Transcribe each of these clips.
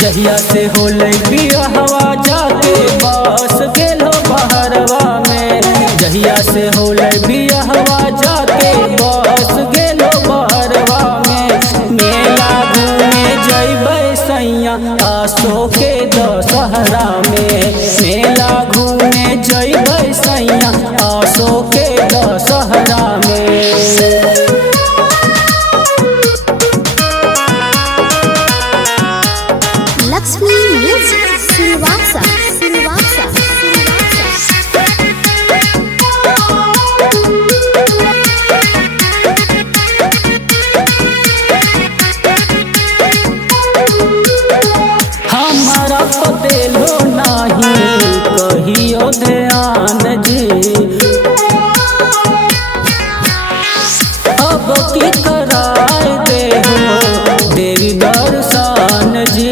जहिया से होले बियाहवा जाके बस गेलो बहरवा में। जहिया से होले बियाहवा जाके बस गेलो बहरवा में। मेला घूमे जइबै सैया आसो के दशहरा में। मेला घूमे जइबै सैया आसो के दशहरा में। लक्ष्मी म्यूजिक सिलवासा सिलवासा हमारा पतेलो नाही कहियो ध्यान जी। अब की कराए दे हो देवी दर्शन जी।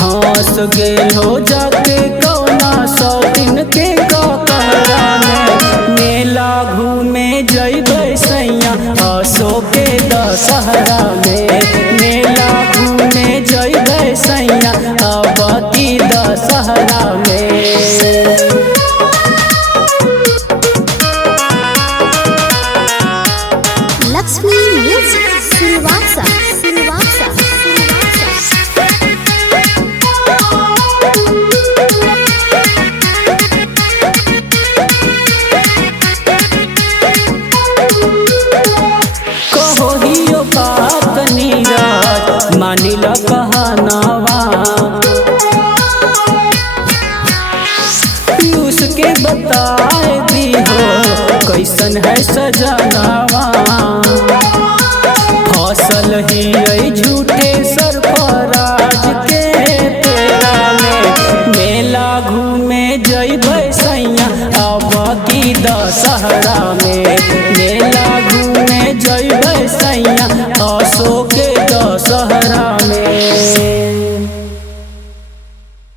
हंस गेल हो जाके कौना सौ दिन के कहरा में। मेला घूमे जइबै सैया आसो के दशहरा में। मेला घूमे जइबै सैया अब की दशहरा में। लक्ष्मी म्यूजिक सिलवासा सिलवासा कहो हियो बात नीरज मानिल कहनावा। पीयूष के बताए दी हो कैसन है सजनावा। फसल ही झूठे सरफराज के तेरा में। मेला घूमे जइबै सैया अब की दशहरा में। मेला